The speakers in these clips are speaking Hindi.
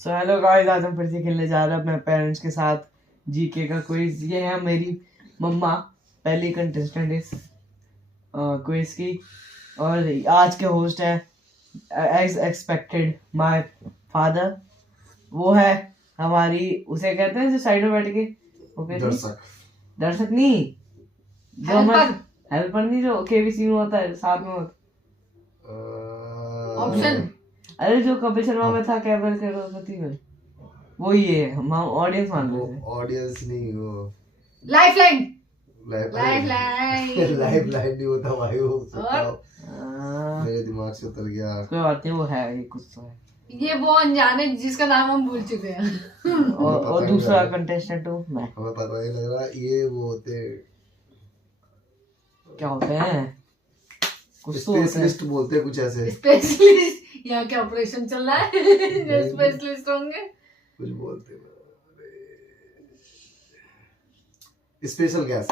सो हेलो गाइस, आज हम फिर से खेलने जा रहे हैं अपने पेरेंट्स के साथ जीके का क्विज। ये है मेरी मम्मा, पहली कंटेस्टेंट इस क्विज की, और आज के होस्ट है एज एक्सपेक्टेड माय फादर। वो है हमारी, उसे कहते हैं जो साइड में बैठ के, वो कहते हैं दर्शक नहीं, जो हेल्पर नहीं, जो केबीसी में होता है, साथ में होता ऑप्शन। अरे जो कपिल शर्मा में था, कैबल करोड़पति में, वो ये है। हम ऑडियंस मान वो लेते हैं। ऑडियंस नहीं, वो लाइफलाइन लाइफ लाइन नहीं होता भाई, वो मेरे दिमाग से उतर गया। कोई बात नहीं, वो है, ये कुछ तो है। ये वो अनजाने जिसका नाम हम भूल चुके हैं। और दूसरा कंटेस्टेंट हूँ मैं। हमें पता नहीं लग रहा, ये वो होते क्या होते हैं, कुछ तो स्पेशलिस्ट बोलते हैं, कुछ ऐसे स्पेशलिस्ट। यहाँ क्या ऑपरेशन चल रहा है जो स्पेशलिस्ट होंगे, कुछ बोलते हैं। स्पेशल गेस्ट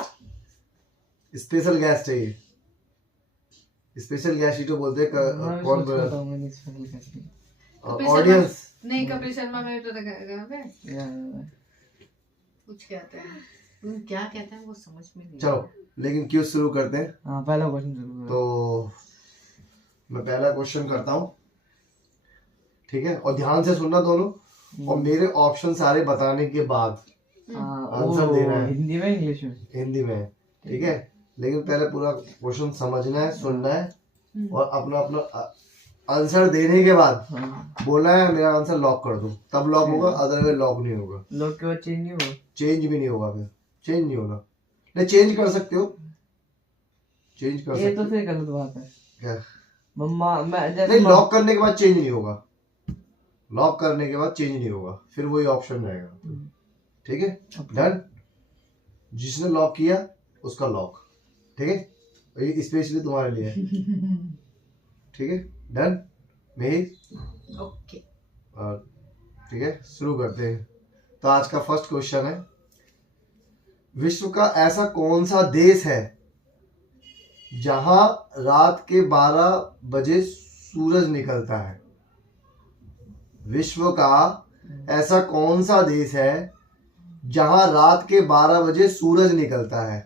है ये, स्पेशल गेस्ट ही तो बोलते हैं। कौन ऑडियंस नहीं, कपिल शर्मा में तो कुछ कहते हैं, क्या कहते हैं वो समझ में नहीं। चलो लेकिन क्यों शुरू करते हैं। हाँ, पहला क्वेश्चन शुरू। तो मैं पहला क्वेश्चन करता हूँ, ठीक है, और ध्यान से सुनना दोनों, और मेरे ऑप्शन सारे बताने के बाद आंसर देना है। हिंदी में, इंग्लिश में? हिंदी में, ठीक है। लेकिन पहले पूरा क्वेश्चन समझना है, सुनना है, और अपना अपना आंसर देने के बाद बोलना है मेरा आंसर लॉक कर दो, तब लॉक होगा, अदरवाइज लॉक नहीं होगा। लॉक के बाद चेंज नहीं होगा? चेंज भी नहीं होगा, फिर चेंज नहीं होगा। नहीं, चेंज कर सकते हो, चेंज कर सकते हो। ये तो फिर गलत बात है। क्या? मम्मा मैं जैसे नहीं, लॉक करने के बाद चेंज नहीं होगा, लॉक करने के बाद चेंज नहीं होगा, फिर वही ऑप्शन रहेगा, ठीक है। डन, जिसने लॉक किया उसका लॉक, ठीक है, ये स्पेशली तुम्हारे लिए है, ठीक है। डन मेरी, ओके, ठीक है, शुरू करते हैं। तो आज का फर्स्ट क्वेश्चन है, विश्व का ऐसा कौन सा देश है जहां रात के 12 बजे सूरज निकलता है? विश्व का ऐसा कौन सा देश है जहां रात के 12 बजे सूरज निकलता है?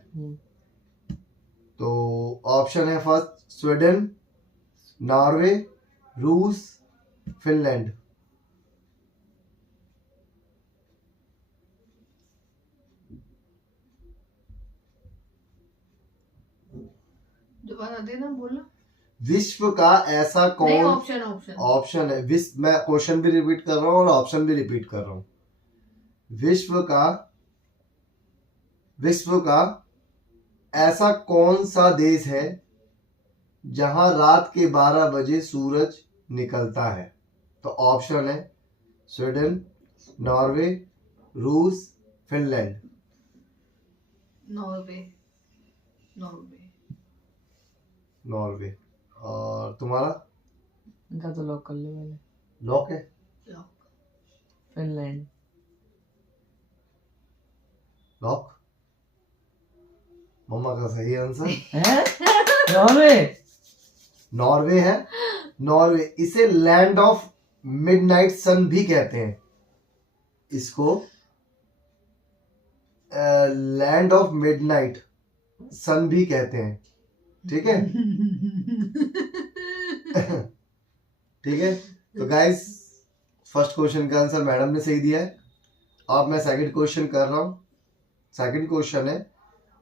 तो ऑप्शन है फर्स्ट स्वीडन, नॉर्वे, रूस, फिनलैंड। दोबारा देना, बोलना। विश्व का ऐसा कौन, ऑप्शन है, मैं क्वेश्चन भी रिपीट कर रहा हूँ और ऑप्शन भी रिपीट कर रहा हूँ। विश्व का ऐसा कौन सा देश है जहां रात के 12 बजे सूरज निकलता है? तो ऑप्शन है स्वीडन, नॉर्वे, रूस, फिनलैंड। नॉर्वे। और तुम्हारा? इनका तो लॉक कर लो पहले। लॉक है? फिनलैंड। लॉक? मम्मा का सही आंसर है नॉर्वे। नॉर्वे है। नॉर्वे, इसे लैंड ऑफ मिडनाइट सन भी कहते हैं। इसको लैंड ऑफ मिडनाइट सन भी कहते हैं, ठीक है। ठीक है, तो गाइस फर्स्ट क्वेश्चन का आंसर मैडम ने सही दिया है। अब मैं सेकंड क्वेश्चन कर रहा हूं। सेकंड क्वेश्चन है,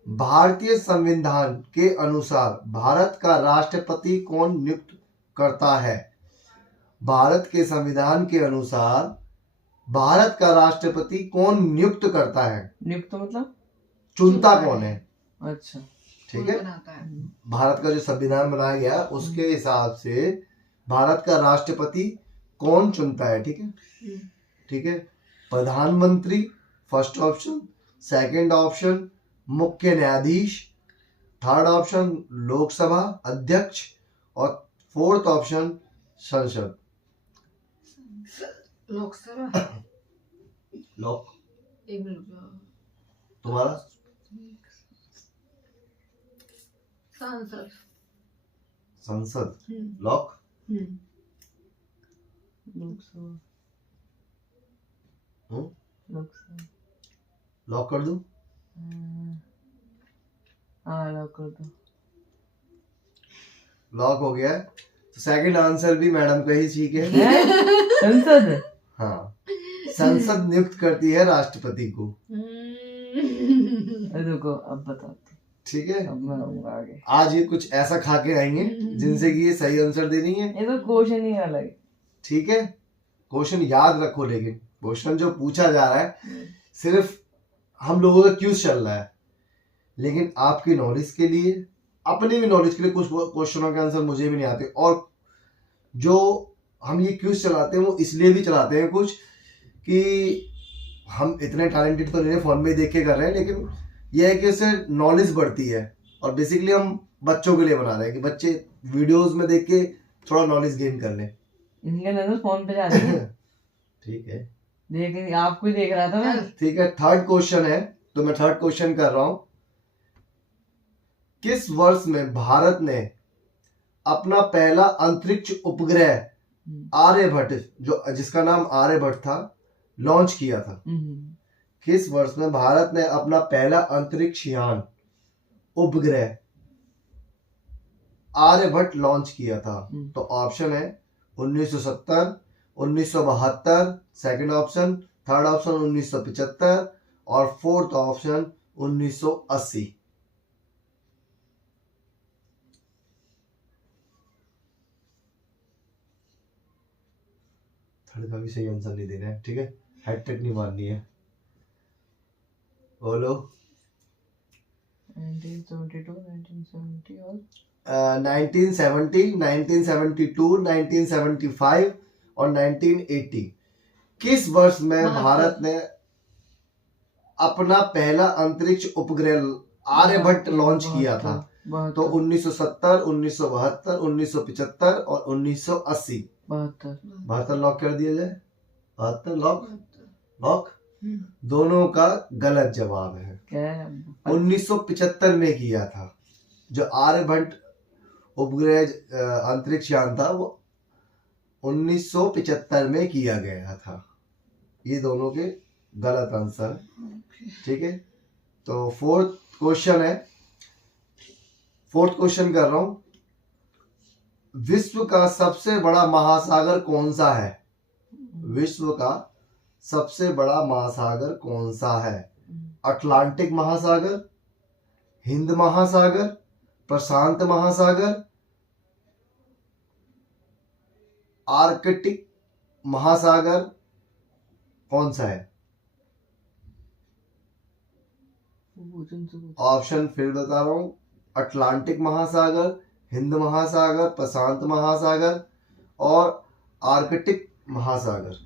भारतीय संविधान के अनुसार भारत का राष्ट्रपति कौन नियुक्त करता है? भारत के संविधान के अनुसार भारत का राष्ट्रपति कौन नियुक्त करता है? नियुक्त मतलब चुनता कौन है? अच्छा, ठीक है। भारत का जो संविधान बनाया गया उसके हिसाब से भारत का राष्ट्रपति कौन चुनता है, ठीक है। ठीक है, प्रधानमंत्री फर्स्ट ऑप्शन, सेकंड ऑप्शन मुख्य न्यायाधीश, थर्ड ऑप्शन लोकसभा अध्यक्ष, और फोर्थ ऑप्शन संसद। लोकसभा। लॉक? एक मिनट, तुम्हारा? संसद लॉक? लोकसभा। लॉक कर दूं? हाँ लॉक कर दो। लॉक हो गया। तो सेकंड आंसर भी मैडम का ही ठीक है। संसद। हाँ, संसद नियुक्त करती है राष्ट्रपति को। रुको अब बताओ। ठीक है, अब मैं आऊंगा आगे। आज ये कुछ ऐसा खा के आएंगे जिनसे कि ये सही आंसर देनी है। ये तो क्वेश्चन ही अलग है। ठीक है, क्वेश्चन याद रखो, लेकिन क्वेश्चन जो पूछा जा रहा है सिर्फ हम लोगों का क्यूज चल रहा है, लेकिन आपकी नॉलेज के लिए, अपनी भी नॉलेज के लिए कुछ क्वेश्चनों के आंसर मुझे भी नहीं आते। और जो हम ये क्यूज चलाते हैं वो इसलिए भी चलाते हैं कुछ कि हम इतने टैलेंटेड तो नहीं, फोन में देख के कर रहे हैं, लेकिन यह है कि उससे नॉलेज बढ़ती है। और बेसिकली हम बच्चों के लिए बना रहे हैं कि बच्चे वीडियोस में देख के थोड़ा नॉलेज गेन कर लें। इनके नजर फोन पे जा रही है। ठीक है, देख आपको ही देख रहा था मैं। ठीक है, थर्ड क्वेश्चन है, तो मैं थर्ड क्वेश्चन कर रहा हूं। किस वर्ष में भारत ने अपना पहला अंतरिक्ष उपग्रह आर्यभट्ट, जो जिसका नाम आर्यभट्ट था, लॉन्च किया था? किस वर्ष में भारत ने अपना पहला अंतरिक्ष यान उपग्रह आर्यभट्ट लॉन्च किया था? तो ऑप्शन है 1970, 1972, सेकंड ऑप्शन, थर्ड ऑप्शन 1975 और फोर्थ ऑप्शन 1980। थर्ड का भी सही आंसर नहीं देना है, ठीक है, हैट्रिक नहीं मारनी है। बोलो। 1972, 1970 और 1970, 1972, 1975 और 1980। किस वर्ष में भारत ने अपना पहला अंतरिक्ष उपग्रह आर्यभट्ट लॉन्च किया था? तो 1970, 1972, 1975 और 1980। 72 लॉक कर दिया जाए? 72 लॉक? लॉक? दोनों का गलत जवाब है। क्या? 1975 में किया था। जो आर्यभट्ट उपग्रह अंतरिक्ष यान था वो 1975 में किया गया था। ये दोनों के गलत आंसर है, ठीक है। तो फोर्थ क्वेश्चन है, फोर्थ क्वेश्चन कर रहा हूं। विश्व का सबसे बड़ा महासागर कौन सा है? विश्व का सबसे बड़ा महासागर कौन सा है? अटलांटिक महासागर, हिंद महासागर, प्रशांत महासागर, आर्कटिक महासागर, कौन सा है? ऑप्शन फिर बता रहा हूं, अटलांटिक महासागर, हिंद महासागर, प्रशांत महासागर और आर्कटिक महासागर।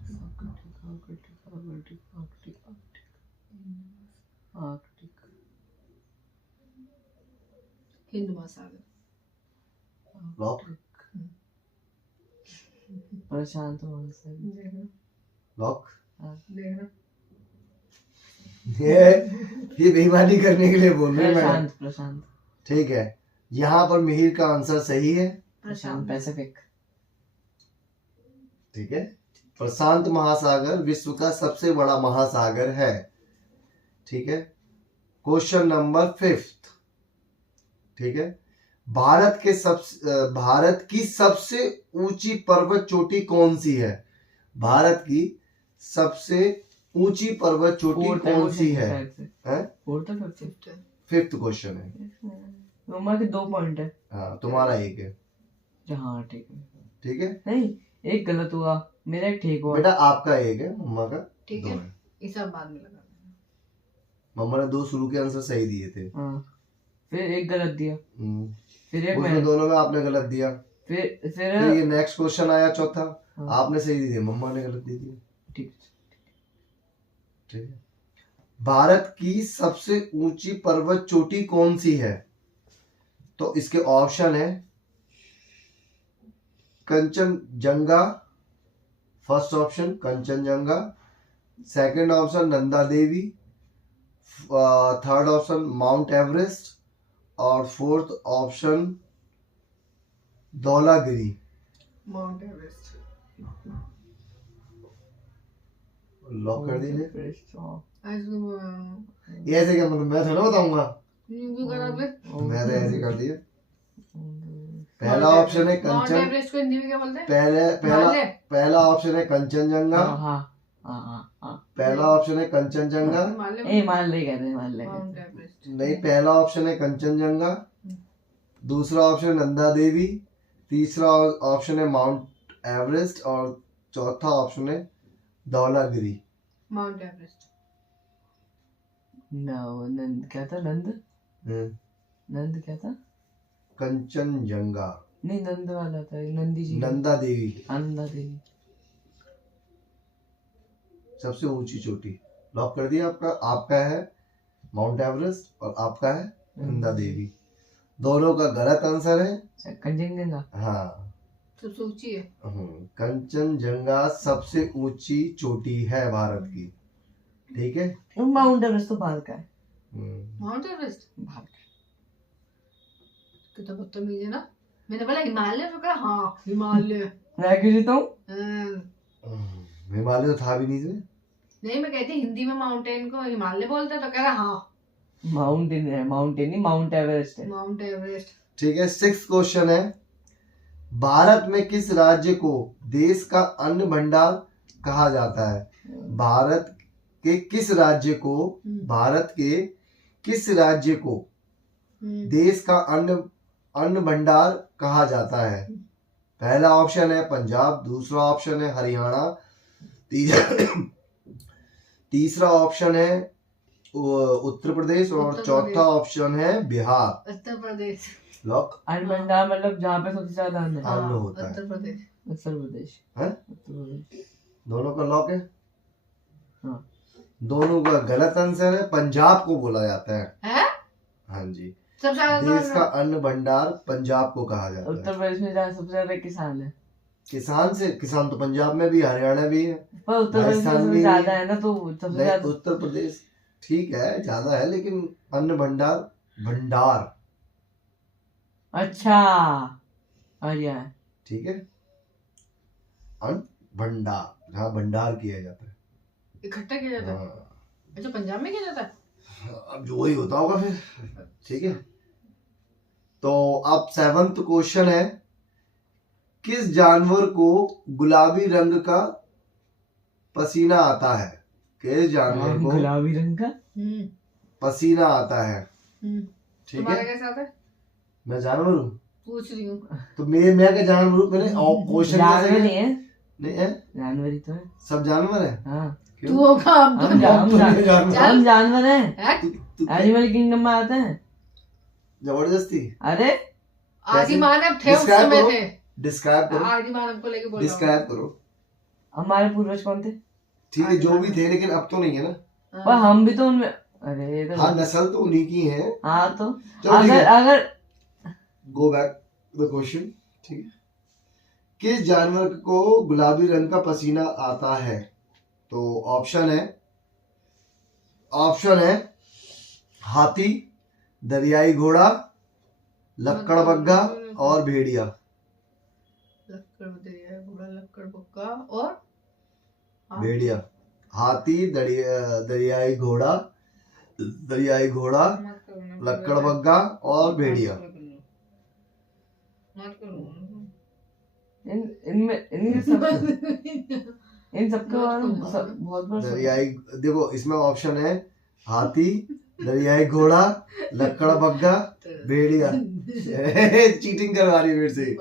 हिंद महासागर। लॉक? प्रशांत महासागर। लॉक? देखना ये बेईमानी करने के लिए बोल रहे हैं मैडम। प्रशांत। ठीक है, यहाँ पर मिहिर का आंसर सही है, प्रशांत पैसिफिक। ठीक है। प्रशांत महासागर विश्व का सबसे बड़ा महासागर है, ठीक है। क्वेश्चन नंबर 5, ठीक है। भारत की सबसे ऊंची पर्वत चोटी कौन सी है? भारत की सबसे ऊंची पर्वत चोटी कौन सी है? फिफ्थ क्वेश्चन है। तुम्हारे 2 पॉइंट है। हाँ, तुम्हारा 1 है। हाँ ठीक है, ठीक है। नहीं, एक गलत हुआ, मेरा एक ठीक हुआ। बेटा आपका 1 है, मम्मा का 2 है। ये सब बाद में लगा। मम्मा ने 2 शुरू के आंसर सही दिए थे। हाँ, फिर एक गलत दिया, फिर एक उसमें दोनों में आपने गलत दिया। फिर ये नेक्स्ट क्वेश्चन आया चौथा, आपने सही दिया, मम्मा ने गलत दे दिया। ठीक है। भारत की सबसे ऊंची पर्वत चोटी कौन सी है? तो इसके ऑप्शन है Kanchenjunga, first option Kanchenjunga, second option Nanda Devi, third option Mount Everest और fourth option Dhaulagiri. Mount Everest. Lock कर दीजिए। ऐसे ये ऐसे क्या मतलब, मैं थोड़ा बताऊंगा, क्यों करा फिर? मैं तो ऐसे कर दिया। पहला ऑप्शन है माउंट कंचन, एवरेस्ट को हिंदी में क्या बोलते हैं? पहला हिमालय? पहला ऑप्शन है कंचनजंगा, पहला ऑप्शन है कंचनजंगा, हिमालय में? हिमालय कहते हैं, हिमालय कहते माउंट हैं। एवरेस्ट। नहीं, पहला ऑप्शन है कंचनजंगा, दूसरा ऑप्शन नंदा देवी, तीसरा ऑप्शन है माउंट एवरेस्ट और चौथा ऑप्शन है धौलागिरी। Mount Everest. नंद क्या था? नंद नंद क्या था? कंचनजंगा, नहीं, नंद वाला था, नंदी जी। नंदा देवी नंदा देवी। सबसे ऊंची चोटी। लॉक कर दिया आपका। आपका है माउंट एवरेस्ट और आपका है नंदा देवी। दोनों का गलत आंसर है। कंचनजंगा। हाँ, सबसे ऊंची है। कंचनजंगा सबसे ऊंची चोटी है भारत की। ठीक है। माउंट एवरेस्ट तो भारत का है। माउंट एवरेस्ट भारत का। कितना बदतमीज है ना। मैंने बोला हिमालय तो कहा हाँ हिमालय। मैं क्यों जीता हूँ? हिमालय तो था भी नहीं इसमें। नहीं, मैं कहती हिंदी में माउंटेन को हिमालय बोलते हैं, तो कह रहा हाँ माउंटेन है, माउंटेन नहीं, माउंट एवरेस्ट है। Mount Everest. ठीक है। 6th क्वेश्चन है, भारत में किस राज्य को देश का अन्न भंडार कहा जाता है? भारत के किस राज्य को, भारत के किस राज्य को देश का अन्न भंडार कहा जाता है? पहला ऑप्शन है पंजाब, दूसरा ऑप्शन है हरियाणा, तीसरा ऑप्शन है उत्तर प्रदेश और चौथा ऑप्शन है बिहार। उत्तर प्रदेश। लॉक। अन्न भंडार मतलब जहाँ पे सबसे ज्यादा अन्न है। अन्न होता है। उत्तर प्रदेश। उत्तर प्रदेश है? उत्तर प्रदेश। दोनों का लॉक है। हाँ। दोनों का गलत आंसर है। पंजाब को बोला जाता है। हाँ जी, सबसे ज्यादा देश का अन्न भंडार पंजाब को कहा जाता है। उत्तर प्रदेश में जहाँ सबसे ज्यादा किसान है। किसान तो पंजाब में भी, हरियाणा भी है, पर उत्तर प्रदेश में राजस्थान सबसे भी ज्यादा है ना, तो सबसे नहीं, ज्यादा। उत्तर प्रदेश ठीक है, ज्यादा है, लेकिन अन्न भंडार अच्छा, हरियाणा है। ठीक है। अन्न भंडार, जहाँ भंडार किया जाता है, इकट्ठा किया जाता है। हाँ। अच्छा, पंजाब में किया जाता है। अब जो वही होता होगा फिर। ठीक है। तो अब 7th क्वेश्चन है, किस जानवर को गुलाबी रंग का पसीना आता है? किस जानवर को गुलाबी रंग का पसीना आता है? ठीक तुम्हारा है। कैसा आता है? मैं जानवर हूँ पूछ रही हूँ। तो मैं क्या जानवर हूँ? मैंने क्वेश्चन जानवर नहीं है, नहीं है, जानवर ही तो है। सब जानवर है। हाँ, क्यों? तू होगा हम हम जानवर हैं। तू एनिमल किंगडम में आते हैं। जबरदस्ती। अरे आदि मानव थे उस Describe समय करो। थे। डिस्क्राइब करो। आदि मानव को लेके बोल रहा हूँ। डिस्क्राइब करो। हमारे पूर्वज कौन थे? ठीक है, जो भी थे, लेकिन अब तो नहीं है ना। पर हम भी तो उनमें, अरे तो हाँ, नस्ल तो उन्हीं की है। हाँ, तो चलो ठीक है, अगर गो बैक द क्वेश्चन। ठीक है। किस जानवर को गुलाबी रंग का पसीना आता है? तो ऑप्शन है हाथी, दरियाई घोड़ा, लक्कड़बग्गा और भेड़िया। लक्कड़बग्गा और भेड़िया। हाथी, दरियाई घोड़ा, लक्कड़बग्गा और भेड़िया। इन सबके बारे में बहुत बार दरियाई, देखो इसमें ऑप्शन है हाथी, दरियाई घोड़ा, लक्कड़बग्गा, भेड़िया। चीटिंग करवा रही है मेरे से।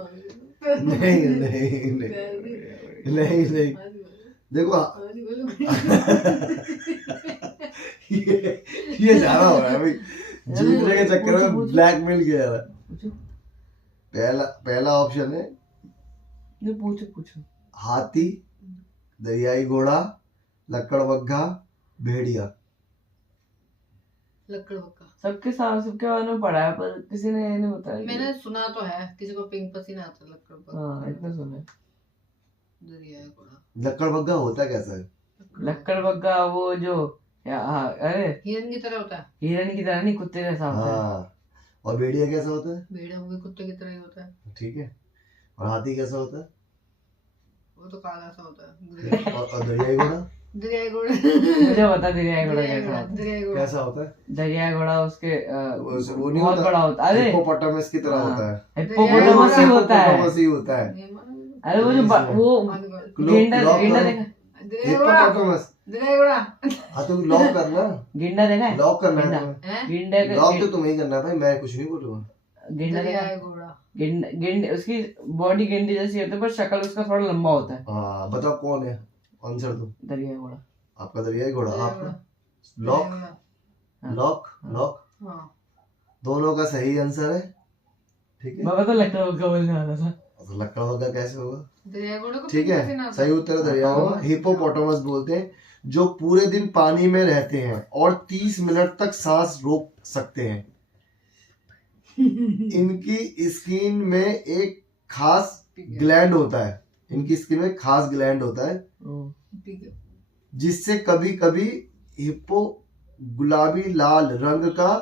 नहीं नहीं नहीं नहीं नहीं, देखो ये ज्यादा हो रहा है भाई, जीतने के चक्कर में ब्लैकमेल किया जा रहा है। पहला ऑप्शन है पूछो। हाथी, दरियाई घोड़ा, लक्कड़बग्गा, भेड़िया। लक्कड़बग्गा। सबके बारे में पढ़ा है, पर किसी ने ये नहीं बताया। मैंने सुना तो है, किसी को पिंक पसीना आता है लक्कड़बग्गा। हाँ, इतना सुना है। दरियाई घोड़ा। लक्कड़बग्गा होता कैसा है? लक्कड़बग्गा वो जो अरे हिरन की तरह होता है। हिरन की तरह नहीं, कुत्ते जैसा होता है। हाँ। और भेड़िया कैसा होता है? भेड़िया भी कुत्ते की तरह ही होता है। ठीक है। और हाथी कैसा होता है? वो तो काला सा होता है। और दरियाई घोड़ा? दरियाई घोड़ा मुझे बता दरियाई घोड़ा क्या खड़ा होता है। दरियाई घोड़ा कैसा होता है? दरियाई घोड़ा उसके वो नहीं बहुत होता, बड़ा होता है। अरे हिप्पोपोटामस की तरह हाँ, होता है। हिप्पोपोटामस ही होता है। हिप्पोपोटामस ही होता है। अरे वो जो वो गेंडा गेंडा देखा हिप्पोपोटामस। दरियाई घोड़ा हाँ तो लॉक करना, गेंडा देखा है? लॉक करना है गेंडा तुम्हें। गेंडा लॉक तो तुम्हें ही करना है भाई, मैं कुछ नहीं बोलूंगा। गेंडा देखा है? दरियाई घोड़ा गेंडा गेंडे उसकी बॉडी गेंडे जैसी होती है पर शक्ल उसका थोड़ा लंबा होता है। हाँ बताओ कौन है, आंसर दो। दरियाई घोड़ा। आपका दरियाई घोड़ा, दरियाई आपका घोड़ा। लॉक हाँ। लॉक लॉक, हाँ दोनों का सही आंसर है। ठीक है, बाबा तो लगता है उसका बोलने वाला था। तो लकड़ा वगैरह कैसे होगा? दरियाई घोड़े को ठीक कैसे है, नाम सही उत्तर है दरिया घोड़ा। हिप्पोपोटामस बोलते हैं जो पूरे दिन पानी में रहते हैं और 30 मिनट तक सांस रोक सकते हैं। इनकी स्किन में एक खास ग्लैंड होता है, इनकी स्किन में खास ग्लैंड होता है जिससे कभी कभी हिप्पो गुलाबी लाल रंग का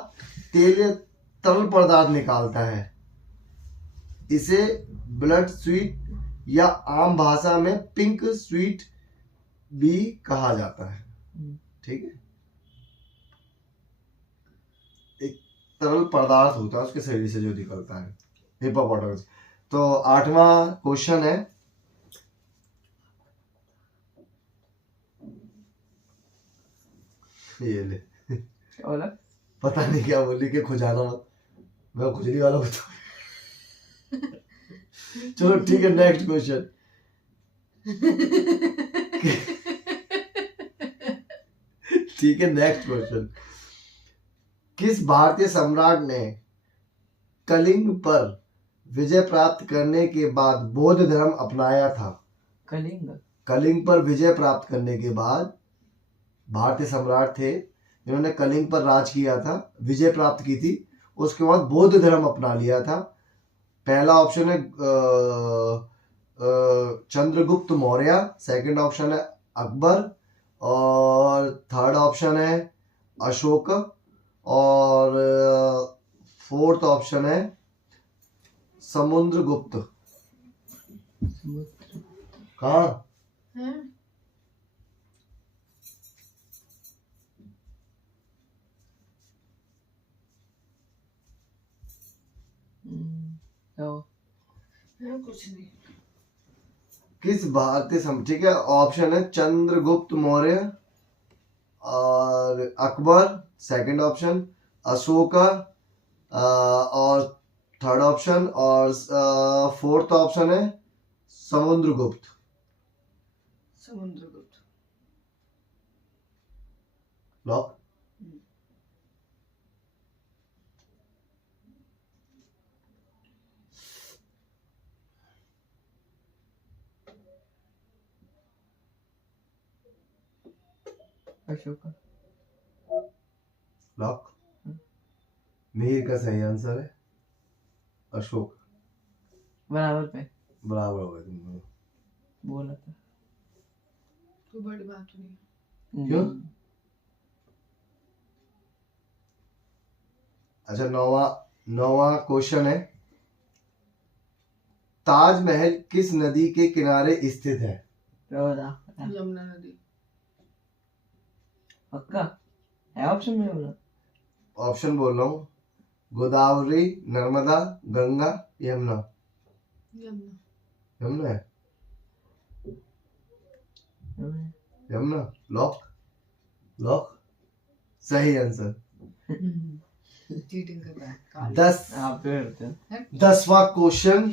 तेल या तरल पदार्थ निकालता है। इसे ब्लड स्वीट या आम भाषा में पिंक स्वीट भी कहा जाता है। ठीक है, एक तरल पदार्थ होता है उसके शरीर से जो निकलता है हिप्पोपोटामस। तो 8वां क्वेश्चन है, ये ले, क्या बोला? पता नहीं क्या बोली कि खुजाना मत, मैं खुजली वाला बता। चलो ठीक है, नेक्स्ट क्वेश्चन। ठीक है, नेक्स्ट क्वेश्चन। किस भारतीय सम्राट ने कलिंग पर विजय प्राप्त करने के बाद बौद्ध धर्म अपनाया था? कलिंग। कलिंग पर विजय प्राप्त करने के बाद भारतीय सम्राट थे जिन्होंने कलिंग पर राज किया था, विजय प्राप्त की थी, उसके बाद बौद्ध धर्म अपना लिया था। पहला ऑप्शन है चंद्रगुप्त मौर्य, सेकंड ऑप्शन है अकबर, और थर्ड ऑप्शन है अशोक, और फोर्थ ऑप्शन है समुद्रगुप्त। कहाँ? कुछ नहीं। किस भारतीय ठीक है, ऑप्शन है चंद्रगुप्त मौर्य और अकबर, सेकंड ऑप्शन अशोका, और थर्ड ऑप्शन, और फोर्थ ऑप्शन है समुद्रगुप्त। समुद्रगुप्त लॉक। अशोका। लॉक। मिहिर का सही आंसर है अशोक। बराबर पे बराबर हो गए तुम दोनों। बोला था। कोई बड़ी बात नहीं। क्यों? अच्छा, नौवां क्वेश्चन है, ताजमहल किस नदी के किनारे स्थित है? यमुना नदी। पक्का है? ऑप्शन में बोला। ऑप्शन बोल रहा हूँ, गोदावरी, नर्मदा, गंगा, यमुना। यमुना है। यमुना। लॉक। लॉक। सही आंसर। चीटिंग कर रहा है। 10वां क्वेश्चन,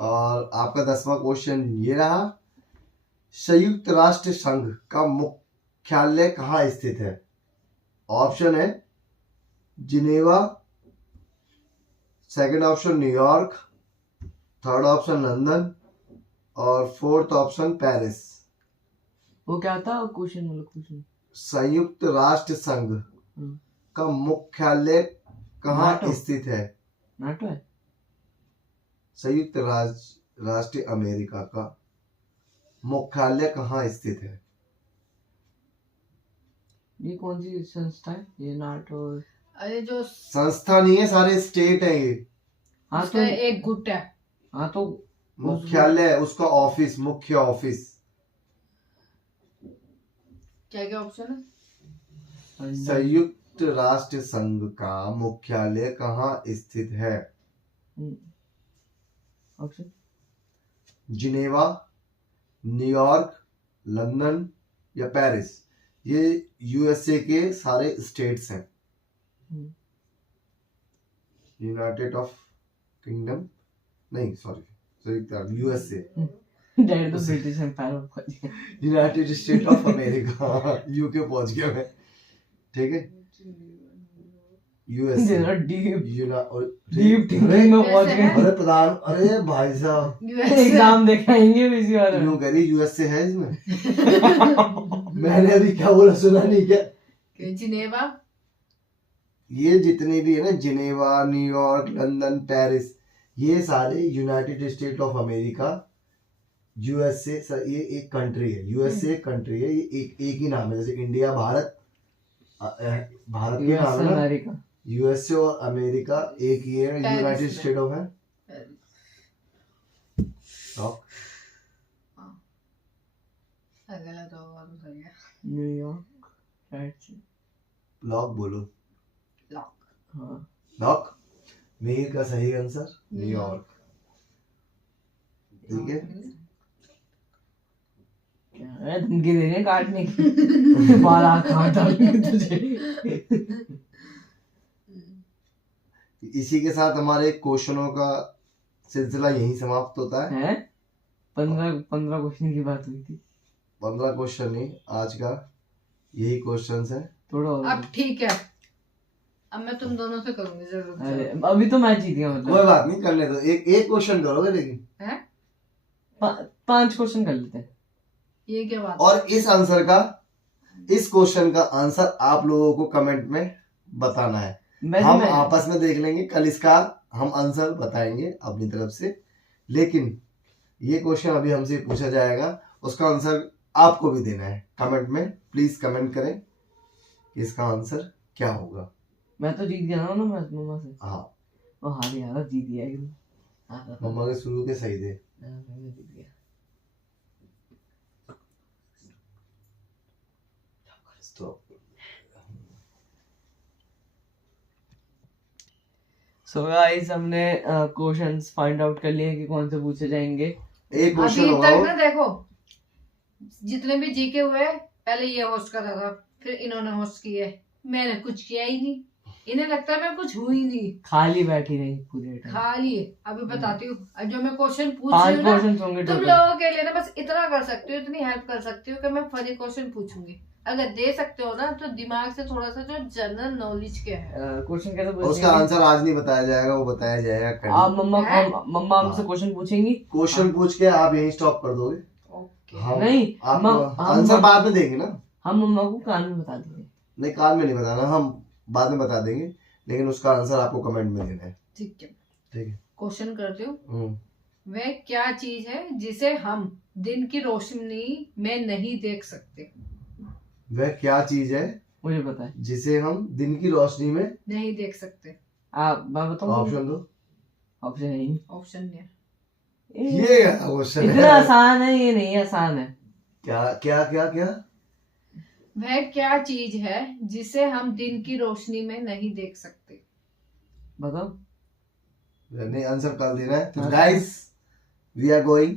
और आपका 10वां क्वेश्चन ये रहा, संयुक्त राष्ट्र संघ का मुख्यालय कहाँ स्थित है? ऑप्शन है Geneva, second option New York, third option London, और फोर्थ ऑप्शन पेरिस। वो क्या था क्वेश्चन? मतलब क्वेश्चन। संयुक्त राष्ट्र संघ का मुख्यालय कहाँ स्थित है? नाटो है। संयुक्त राष्ट्र अमेरिका का मुख्यालय कहाँ स्थित है? ये कौन सी संस्था है? ये नाटो। अरे जो संस्था नहीं है, सारे स्टेट है ये। हाँ उसका तो एक गुट है। हाँ तो मुख्यालय, उसका ऑफिस, मुख्य ऑफिस। क्या क्या ऑप्शन है? संयुक्त राष्ट्र संघ का मुख्यालय कहाँ स्थित है? ऑप्शन जिनेवा, न्यूयॉर्क, लंदन या पेरिस। ये यूएसए के सारे स्टेट्स हैं। यूनाइटेड ऑफ किंगडम नहीं, सॉरी, यूएसए, डैड तो ब्रिटिश एम्पायर में पहुंच गया। United state of America, UK पहुंच गया मैं। ठीक है, यूएसए, डीप डीप थिंकिंग में पहुंच गए। अरे भाई साहब, यूएसए। दिखाएंगे भी इसी बारे में। यूं कह रही यूएसए है इसमें। मैंने अभी क्या बोला, सुना नहीं क्या? जिनेवा। ये जितने भी है ना, जिनेवा, न्यूयॉर्क, लंदन, पेरिस, ये सारे United state of America, USA, ये एक कंट्री है। यूएसए एक कंट्री है, ये एक ही नाम है। जैसे इंडिया, भारत के नाम है ना, अमेरिका। यूएसए और अमेरिका एक ही है, यूनाइटेड स्टेट ऑफ है। गलत होगा तो सही है। न्यूयॉर्क, राइट से। लॉक बोलो। लॉक। हाँ, लॉक। मीर का सही आंसर न्यूयॉर्क। ठीक है, क्या है, धमकी दे रहे हैं काटने की। बाला काट डालेंगे तुझे। इसी के साथ हमारे क्वेश्चनों का सिलसिला यहीं समाप्त होता है। हैं? 15 क्वेश्चन की बात हुई थी। 15 क्वेश्चन नहीं, आज का यही क्वेश्चंस है। थोड़ा और। अब ठीक है, अब मैं तुम दोनों से करूंगी जरूर। अरे अभी तो मैं जीत गया, मतलब कोई बात नहीं, करने दो। एक क्वेश्चन करोगे लेकिन। हैं? 5 क्वेश्चन कर लेते हैं। ये क्या बात? और इस क्वेश्चन का आंसर आप लोगों को कमेंट में बताना है। हम आपस में देख लेंगे, कल इसका हम आंसर बताएंगे अपनी तरफ से। लेकिन ये क्वेश्चन अभी हमसे पूछा जाएगा, उसका आंसर आपको भी देना है। कमेंट में प्लीज कमेंट करें कि इसका आंसर क्या होगा। मैं तो जीत गया ना मम्मा से। हाँ, ओ हाँ यार, जीत गया एकदम। मम्मा के शुरू के सही थे। मैं जीत गया। सो गाइस, हमने क्वेश्चंस फाइंड आउट कर लिए कि कौन से पूछे जाएंगे। एक क्वेश्चन अभी होगा तक ना देखो, जितने भी जीके हुए पहले ये होस्ट कर रहा था, फिर इन्होंने होस्ट किए, मैंने कुछ किया ही नहीं। इन्हें लगता है मैं कुछ हुई नहीं, खाली बैठी रही पूरे टाइम। खाली। अभी बताती हूँ, जो मैं क्वेश्चन पूछ 5 रही हूँ ना, क्वेश्चन होंगे तुम टोटल। लोगों के लिए ना बस इतना कर सकती हूँ, इतनी हेल्प कर सकती हूँ कि मैं फनी क्वेश्चन पूछूंगी। अगर दे सकते हो ना तो दिमाग से थोड़ा सा जो जनरल नॉलेज के है। क्वेश्चन कैसे पूछेंगे? उसका आंसर आज नहीं बताया जाएगा, वो बताया जाएगा कल। आप मम्मा हमसे क्वेश्चन पूछेंगी। क्वेश्चन पूछ के आप यहीं स्टॉप कर दोगे। ओके। नहीं, आंसर बाद में देंगे ना। हम मम्मा को कान में बता देंगे। नहीं, कान में नहीं बताना, हम बाद में बता देंगे, लेकिन उसका आंसर आपको कमेंट में देना है। ठीक है, ठीक है। क्वेश्चन करती हूँ। वह क्या चीज है जिसे हम दिन की रोशनी में नहीं देख सकते? वह क्या चीज है मुझे पता है, जिसे हम दिन की रोशनी में नहीं देख सकते? आप मैं बताऊँ? ऑप्शन दो। ऑप्शन नहीं। ऑप्शन नहीं है। ये क्वेश्चन इतना आसान है ये? नहीं आसान है। क्या क्या क्या क्या? वह क्या चीज है जिसे हम दिन की रोशनी में नहीं देख सकते? बताओ। नहीं, आंसर कल देना है। तो गाइस, वी आर गोइंग